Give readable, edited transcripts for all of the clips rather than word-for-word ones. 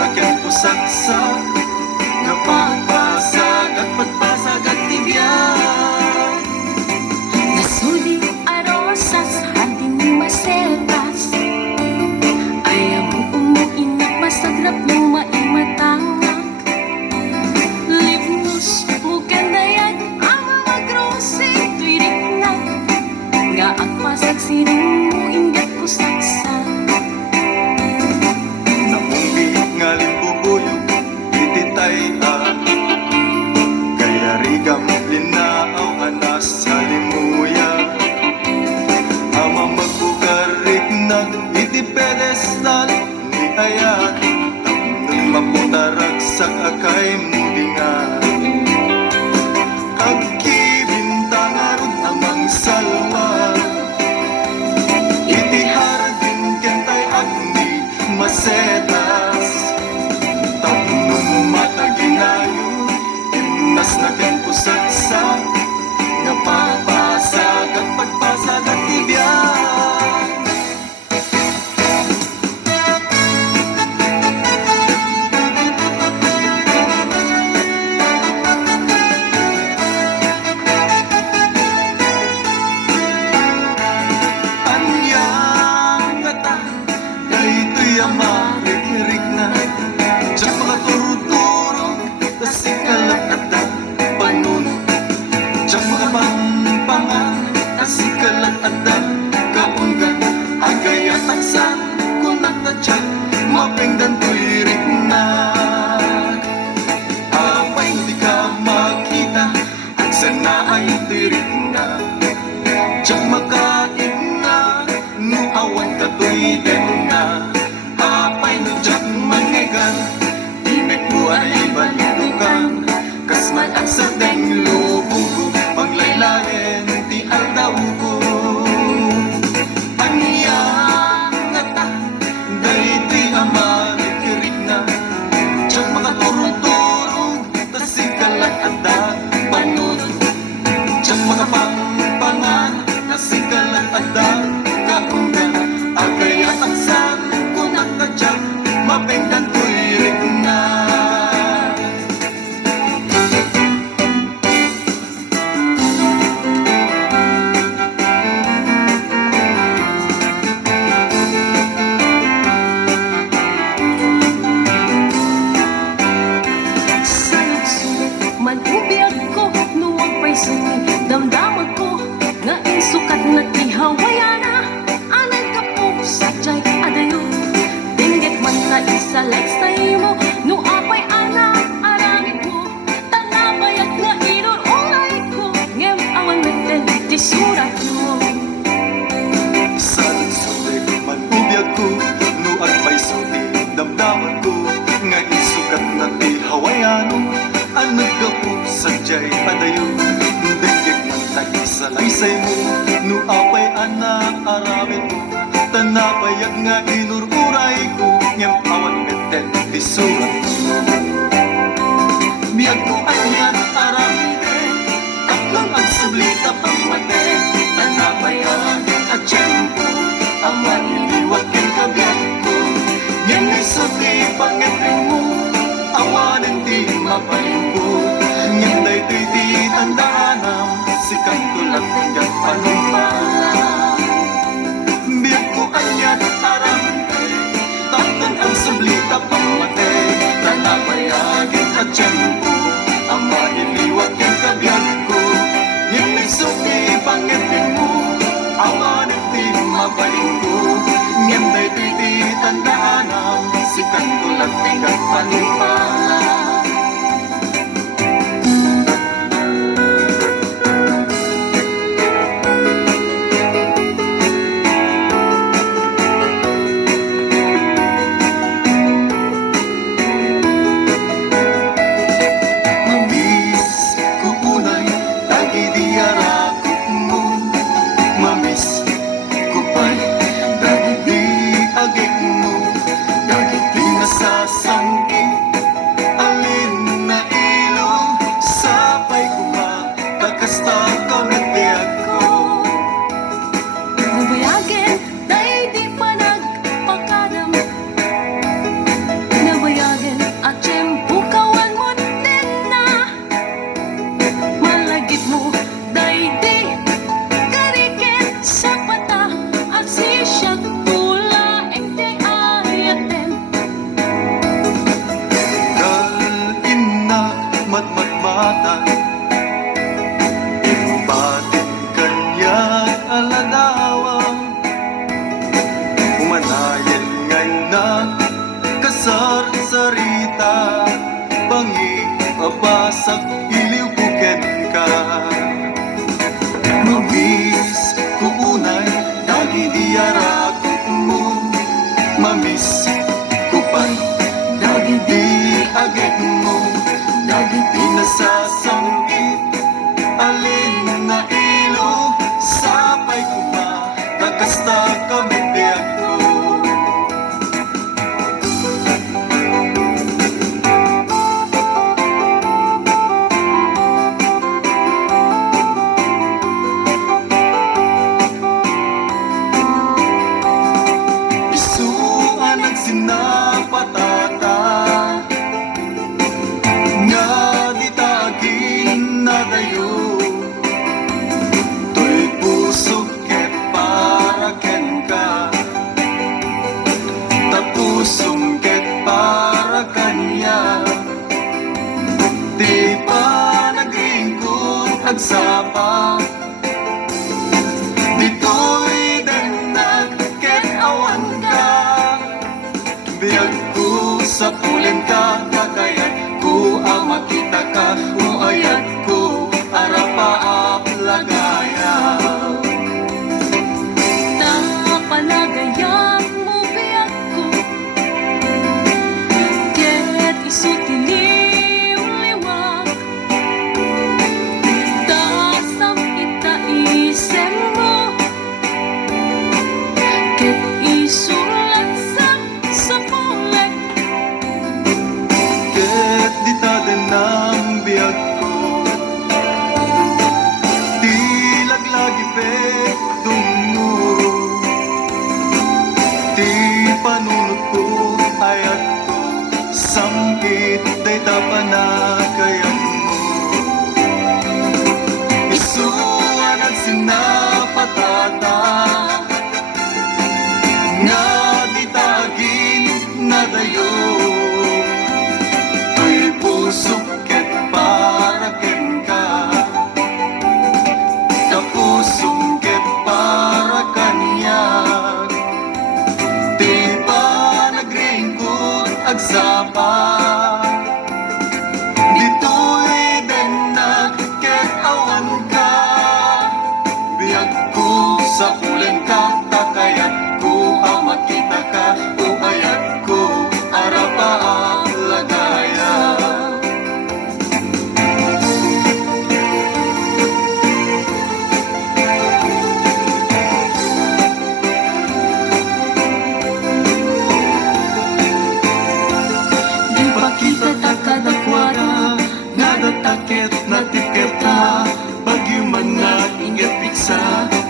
nakyan pusagsak nga pagpasag at pagpasag at tibiyag. Nasuli arosas hardin masetas ayaw mo umuinak masagrap ng maimatangak libnos mo kanayag ang mga grosing tuirik na nga ang pasag siring mo ingat ko saksa Namungi nga limbubuyog ititay kaya rigam linaaw anas sa limuya ama magbugarig na iti pedestal ni ayat tapnon maputarag sa akay mudingan agkibintang arod amang salwa iti hardin kentay agni masetas tapnon mataginayon inas na ken pusagsak nga pagpasag at pagpasag at tibiyag. Anyang ngata daytoy ama rikirik na diyak makaturuturo kasi kalat at panun diyak makapangpangan kasi kalat at kaunggan agay at taksan kunak na diyak mapinggan tuirik na apay di ka makita at sana ay tirik na diyak makain na nuawan ka tuiden na apay no diyak mangigan timek mo ay balilukan kasman ang sardeng lubong ko paglaylayan ti aldaw ko aniyang ngata daytoy ama rikirik na diyak makaturog-turog tasikalat at panunod diyak makapangpangan nasikalat at kaunggan agay at aksan kunak ka diyak mapengdan tuirik na Salit-sulit man ubiyag ko nuwag pa'y suni damdaman ko nga insukat na ihawayana anay ka po sadyay adayo dinggit man na isa like sa imo no apay anak aramid mo tanabayag nga inurulay ko ngem awan meten ti surat mo salit-sulit man ubiyag ko no at may suti damdaman ko nga isukat na ti hawayano ang naggapo sadyay padayo digig man tag-isalaysay mo no apay anak aramid mo tanabayag nga inururay ko ngem awan meten ti surat mo biyag ko ay nga aramide tatlong ang sublita pangmate tanabayag at tiyempo ang maniliwag ken kabiyag ko ngem isuti pangetring mo awanin di mapalingko ngem daytoy di tandaanam sikat tulad hanggang panumpala biyag ko anyat aramide tatlong ang sublita pangmate tanabayagin at tiyempo ang maniliwag ken kabiyag ko ngem isuti pangetring mo awanin di mapalingko ngem daytoy di tandaanam sikat tulad hanggang panumpala mamis ko unay tagi di arakot mo mamis ko pa'y dagi di agik mo dagi di nasasangkin agit mo Dagit pinasasangkit Alin na ilo Sapay ko ba Kakasta kami biyak ko Isuan ang sinapatata Nga di tagin na dayo Tuy pusok ket para ken ka Tapusong ket para kanya Di pa nagringkod agsapa Dito'y danag ket awan ka Biyag ko sa pulen ka Kakayat ko ang makita ka Uayat ko arapaap lagaya Napalagayak mo biyak ko Ket isutiliw liwag Dasam kita isem mo Ket isulat sa pulet Ket di tadenang biyag ko Di laglagi pektung mo Di panunod ko ayat ko Samkit day tapanakayan mo Isuan at sinapatata Nga di tagin na dayo Tuy pusok ket para ken ka Tapusong ket para kanya Di pa nagringkod agsapa Dito'y denag ket awan ka Biyag ko sa pulen ka Kakayat ko ang makita ka Uayat ko arapa ang lagaya Di pa kita takadakwara Nga datakit na tiketa Bagyo man nga ingat piksa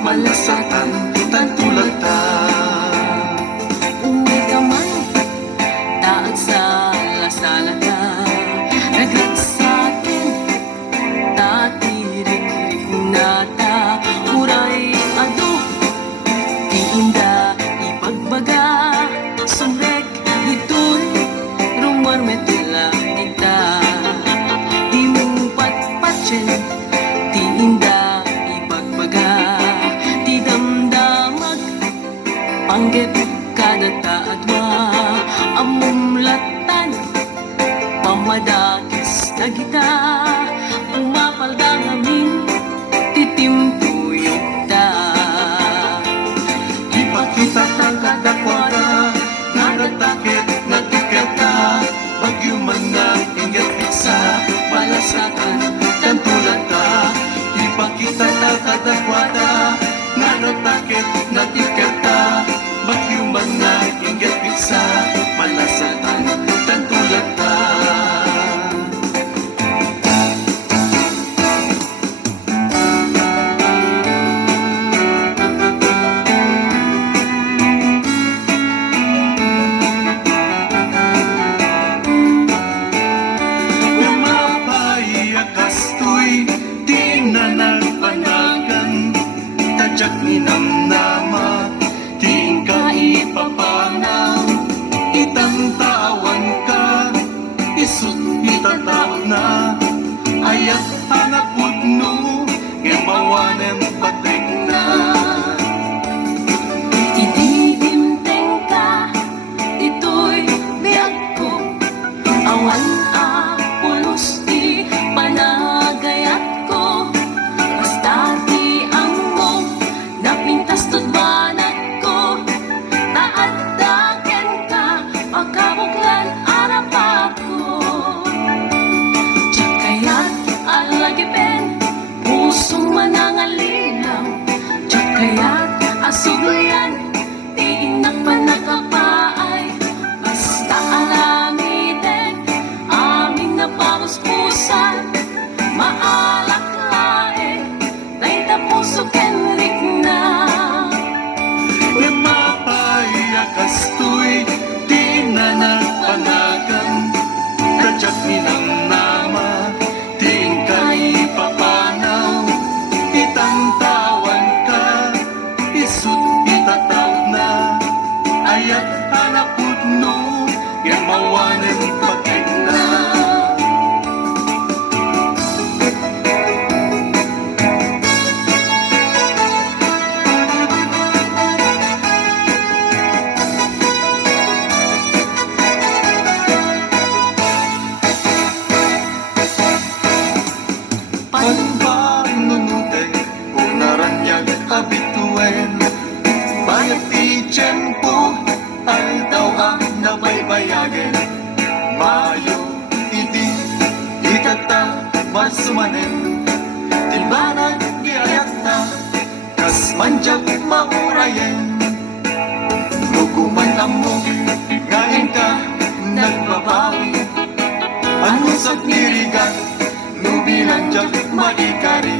Malasatan tantulata Uwi ka man Taag sa lasala ka Nagrat sa akin Tatirik-rik nata Uray ado Iinda ipagbaga Sumrek ito'y Rumarmetula kita Di mo patpatsin Di inda ipagbaga Di damdamag Panggep kada taadwa Amumlatan Pamadakis na kita Umapalda ngamin Titimpuyog ta Ipakita ang kadakwara Nga datakit na tiketa Bagyo man nga ingat piksa Malasatan tantulata Ipakita ang kadakwara Nga datakit na tiketa Bagyo man nga ingat piksa Malasatan tantulata Umapayakastoy di na nagpanagan Tadyak ninamnama di ka ipapanaw Itantawan ka isut itatawag na Ayat hanapod no Ngemawanem patek na Ididimteng ka Ito'y biyak ko Awan pulos di panagayat ko Basta di ang mo Napintas tudbanat ko Taad-daken ka Pagkabuklan arap ako Mayo iti itata masumanen Timbangan di ayat na kas manjak maurayen Nukuman among ngayon ka nagbabawi Ano sa nirigan nubilanjak maikari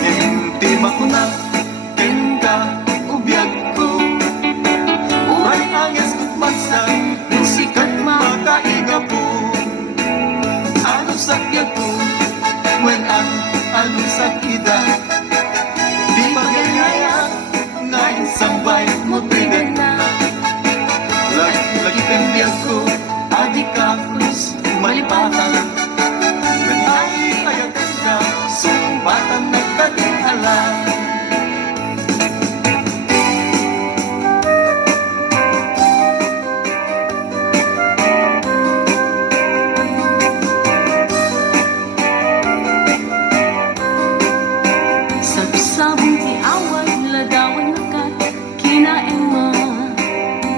Ngimti makuna kenka ubiyag ko Uray anges kutmansan nusikat makaiga po Ano sakya ko when ano sakida Di magagaya ngayon sambay mo tinan na Lagi pembiyag ko adik ka plus malipatan Ganay ayatan ka sumbatan nagkadinhalan Sabsabong ti away ladawan nakat kinaema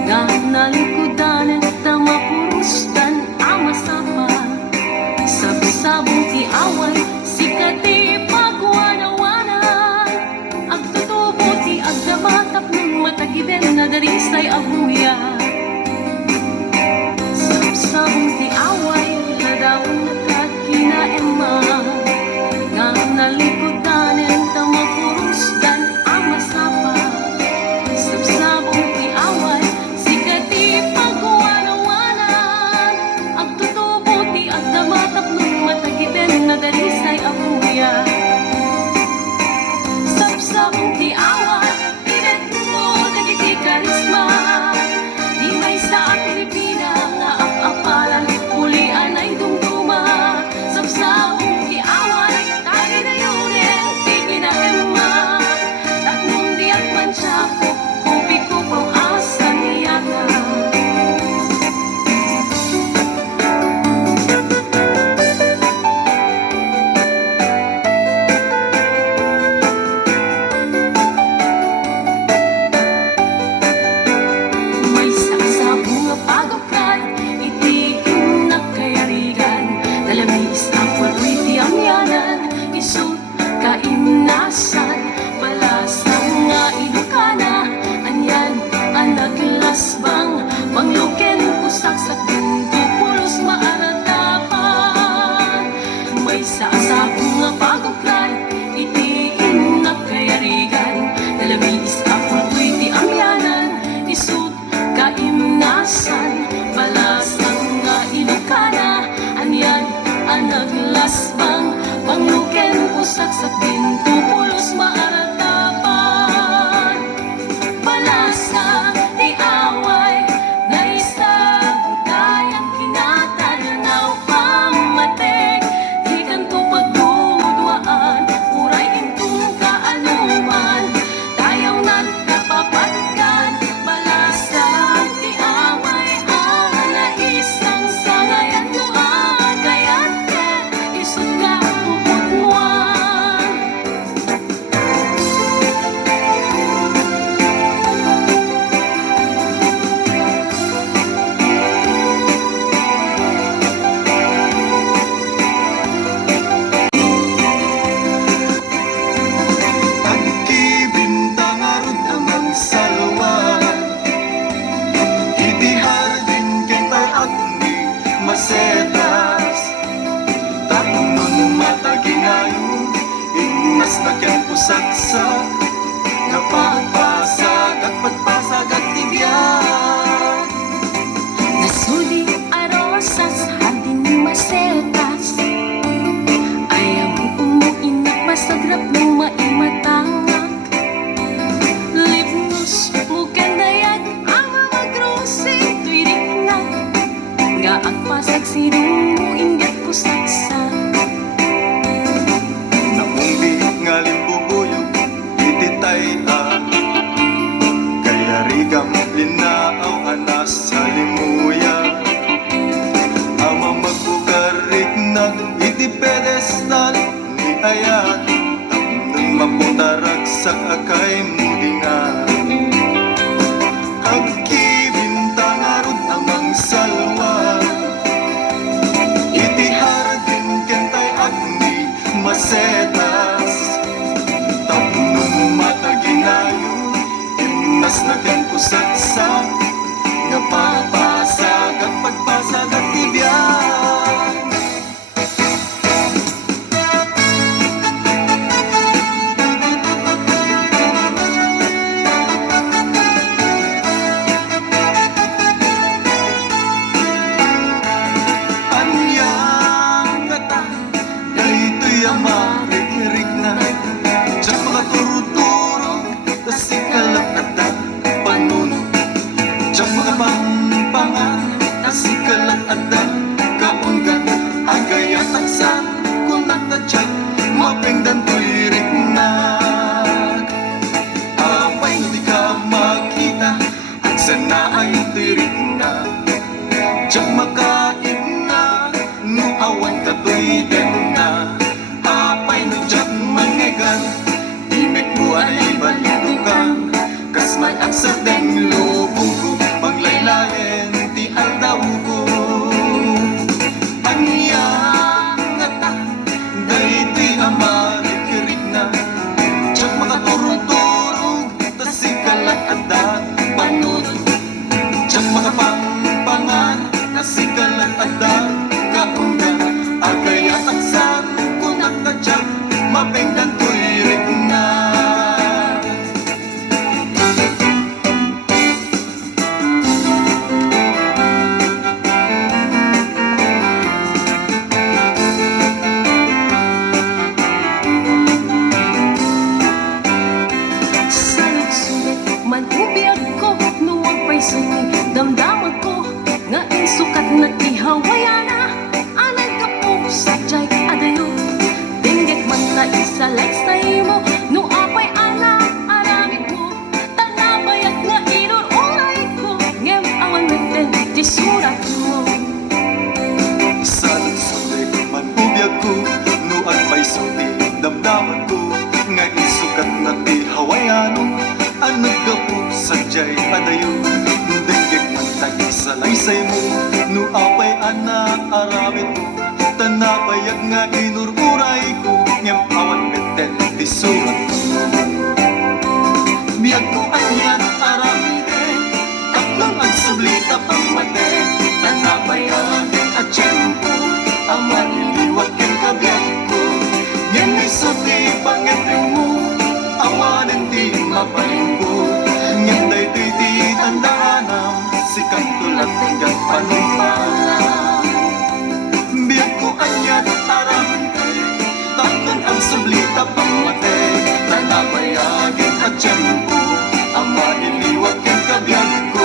Nga nalikudanan tamapurustan amasapa Sabsabong ti away sikati pagwanawanan Agtutubo ti agdamatap ng matagiben na darisay abuya Sabsabong ti away ladawan nakat kinaema Nga nalikudanan tamapurustan amasapa Sabsabong ti away sikati pagwanawanan Agtutubo ti agdamatap ng matagiben na darisay abuya Sabsabong ti away ibet mo dagiti karisma Di may sa Pilipina nga apalan Ulian ay dumduma Sabsabong ti away Tagi na yunin ti ginaema Taknong di at mansyako Kupi ko pang asa niyata May saksabong nga pagukay iti nagkayarigan Dalamis ako iti amyanan isut kainasan Balasang nga ilukana anyan anaglasbang Mangluken pusak sa pinto pulos maaratapan May saksabong nga pagukay iti nagkayarigan Dalamis ako iti amyanan isut kaimnasan Balasang nga ilukana Anyan anaglasbang Pangluken pusak sa pinto Pulos maaratapan Balasa di away Na isa budayang kinatanaw pamatek Di kanto pagdudwaan Uray intong kaanuman Tayaw nagkapapatkan Balasa di away Ana isang sangayan no agayat ke Isut ka puputmuan Agkibintang arod amang salwa Itihardin kita'y agni masetas Tapunon mataginayon Innas na kyan pusaksak Napagpasag at pagpasag at tibiyag Nasuli arosas hardin masetas Ayaw umuinak masagrap ng maimatangak Lipnos mukan dayag ang mga grosing tuirinak Nga agpasag sinong mo ingat pusaksak Namumbi nga limbubuyog ititay Kaya rigam linaaw anas sa limuya Ama magbugarik na iti pedestal ni ayat Tapnon maputarag sa akay mudingan Agkibintang arod amang salwa setas tapno mata ginayon inas na ken pusatsak nga pagpasag at pagpasag at tibyan. Anyang kata daytoy ang marikirig na diyan mga turo-turo tasikalat at panuno diyan mga pampangan tasikalat at kaunggan agay at aksan kunat na diyan mapingdan tuirik na apay no di ka makita at sana ay tirik na diyan makain na no awan ka to'y den na apay no diyan mangegan imik mo ay balidukan kasman ang sadeng lubong ko maglaylayan ti aldaw ko anyang ngata daytoy amarikirig na diyan mga turong-turong tasikalat at panod diyan mga pampangan nasikalat at kaunggan agay at aksan kunat na diyan mapengdan tuirik na. Sulit-sulit man ubiyag ko nuwag pa'y suni damdaman ko nga insukat na ihawayana anay ka po sa jay adayo dinggit man na isa lifestyle mo no apay ana aramid mo tanabayag nga inuray ko ngem awan meten ti surat mo Salit-sulit man ubiyag ko nuad pa'y suti damdaman ko nga isukat na ti hawayano ang naggapo sa jay adayo dinggit man tagi sa laysay mo no apay anak aramid mo tanabayag nga inururay ko ngem awan meten ti surat mo biyag ko at yan aramide tatlong ang sublita pang mate tanabayagin at tiyempo ang maliliwag ken kabiyag ko ngem isuti pangeteng mo awanin ti mapalinggo ngem daytoy ti tandaanam sikang tulad tinggal panumpalan biyag ko anyat aramide tatlong ang sublita pang mate tanabayagin at tiyempo ang maliliwag ken kabiyag ko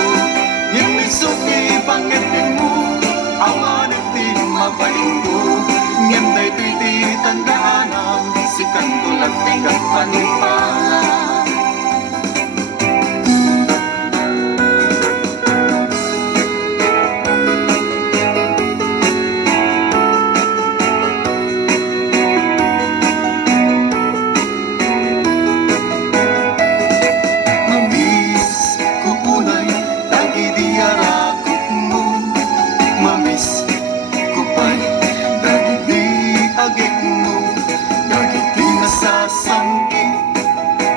ngem isuti pangeteng mo awanin ti mapalinggo ngem daytoy ti tandaanam sikang tulad tinggal panumpalan. Mamis ko unay lagi di arakot mo mamis ko pa'y lagi di agik mo lagi di nasasangkit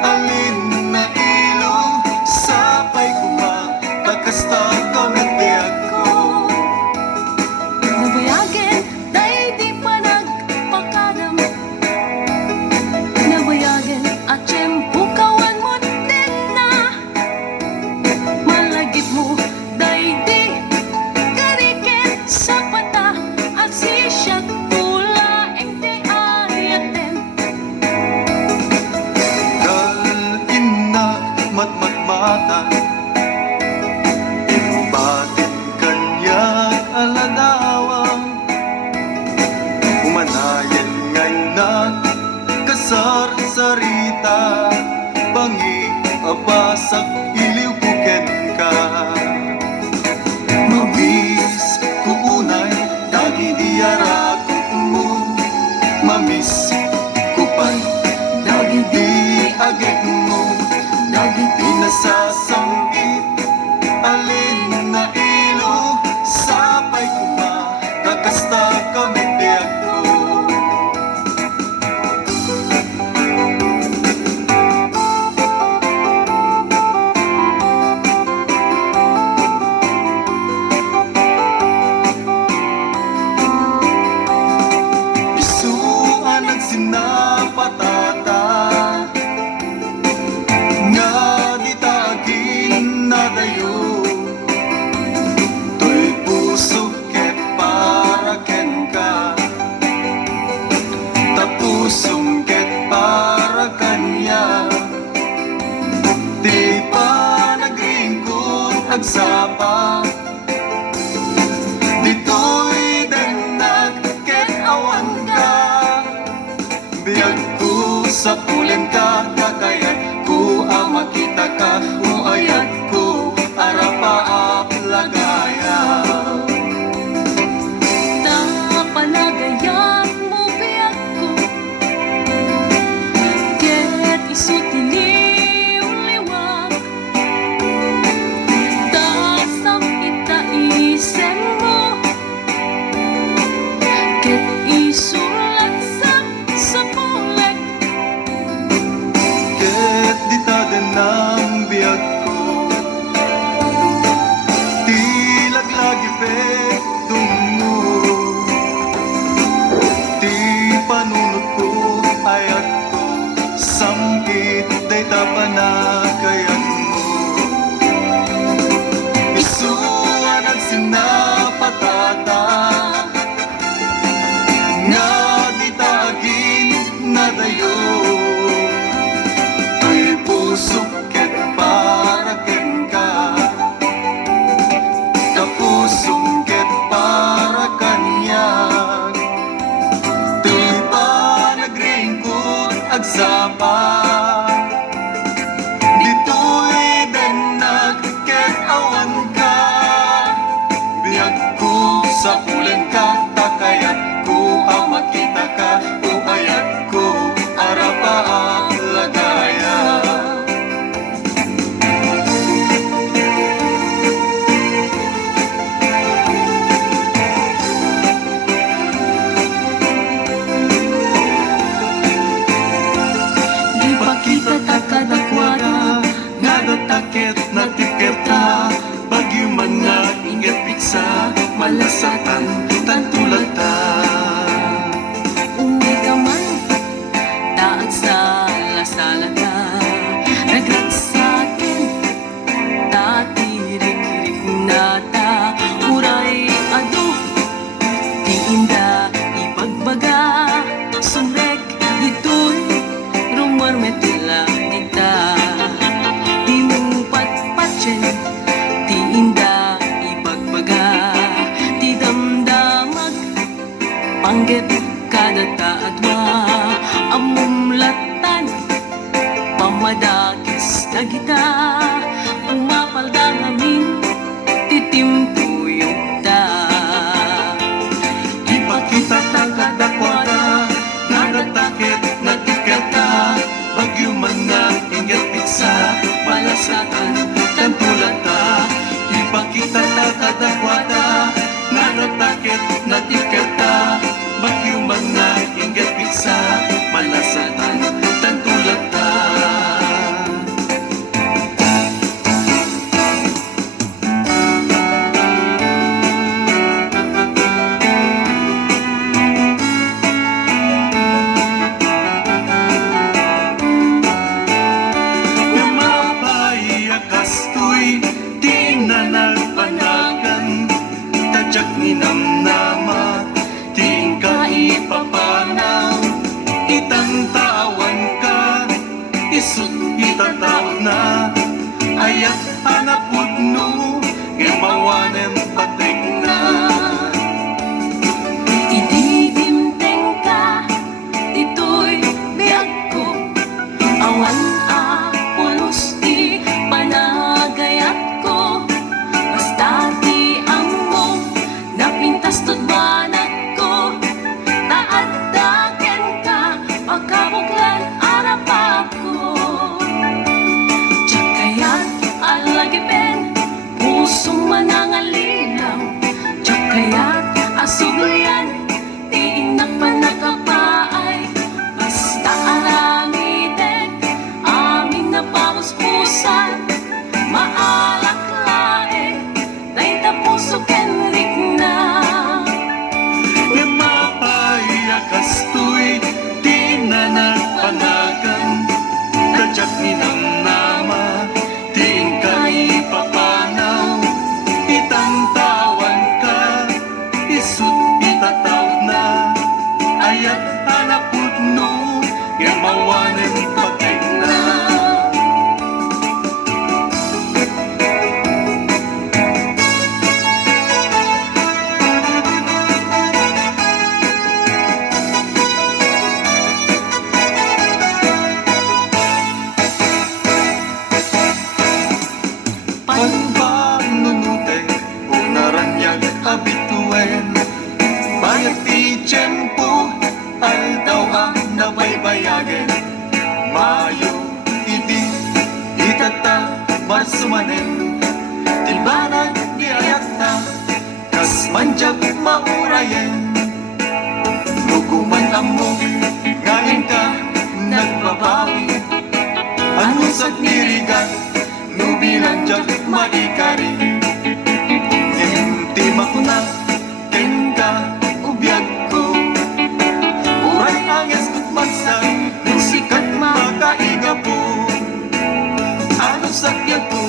alin na ilo sapay kuma takasta kami tiyak ko nabayagin day di pa nagpakadam nabayagin at tiyempo kawan mo din na malagip mo day di karikin sa pata at sisyak tula eng di ayaten dalin na matmatmata ibatin kanyak aladawang umanayan ngay na kasar sarita bangi abasak iliw kuken ka mamis ko unay dagi di arakot mo mamis ko pa'y dagi di agik mo dagi di nasasangkit alin na ilo sapay kuma kakasta kami tiyak ko sa pulen ka kakayat ko makita ka uayat ko arapa lagaya Ta panagayat mo biyak ko ket isutiliw liwag ta sam ita isem mo ket isulat sa pulet ket di tadenang biag ko tilaglagi pektung mo ti panunod ko ayat ko samkit day tapanagayan mo isuan at sinapatata nga di tagin na dayo tuy pusok ket para ken ka kapusok ket para kanyan tuy panagringkod agsapa ditoy den nagket awan ka biyag ko sa pulen ka takayat ko makita ka uayat ko arapa lagaya di pa kita takadakwada nga datakit na tiketa bagyo man nga ingat piksa malasatan tantulata uwi ka man taat sa lasala ka nagrat sa akin tatirik-rik na ta uray adu di inda ipagbaga sumrek ditoy rumor metila dita di mo patpatchen di inda ipagbaga di damdamag panggit kada taadwa amumlatan pamadakis na kita umapalda ngamin titimpuyog ta ipakita takadakwada nga datakit na tiketa bagyo man nga ingat piksa malasatan tantulata ipakita takadakwada nga datakit na tiketa bagyo man nga ingat piksa malasatan tantulata kastoy di na nagpanagan tadyak ni namnama di ka ipapanaw itantawan ka isut itataw na ayat hanapod no imawanem patik na ididimteng ka ditoy biag ko awan pulos di panagayat ko basta di mo napintas tudbanat ko taaddaken ka pagkabuklan arapa ko tsakayat alagipen pusong manangalinaw tsakayat asugyan di inak panagapaay basta arangiden amin na pamuspusan maalak lae day tapuso kenrik na mapaya kastoy di na nagpanagan tadyak ni namnama di ka ipapanaw itantawan ka isut itataw na ayat hanapod no imawanem patik na sa nirigan, nubilan jak maikari. Ngenti makuna, kenka, ubiyag ko. Uray anges kut magsan, sikat makaiga po. Ano sakya po,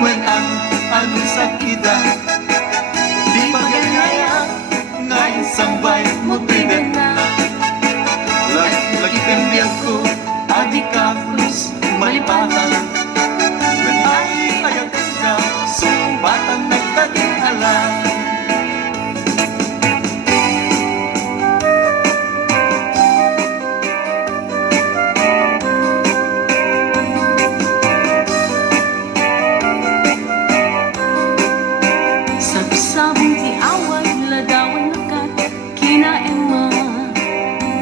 when ang ano sakida. Di magayaya, ngayon sambay mo tigan na. Lagi pembiyag ko, adik ka plus malipatan. When ay ayagan ka, sumbatan nagtaghala. Sabsabong ti away, ladawan nakat, kinaema.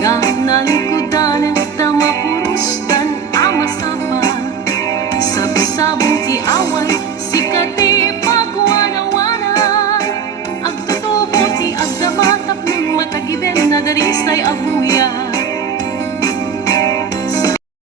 Ganalikudanan, tamapurustan, amasapa. Sabsabong ti away, sikati pagwanawanan. Agtutubo ti agdamatap ng matagiben na darisay abuya.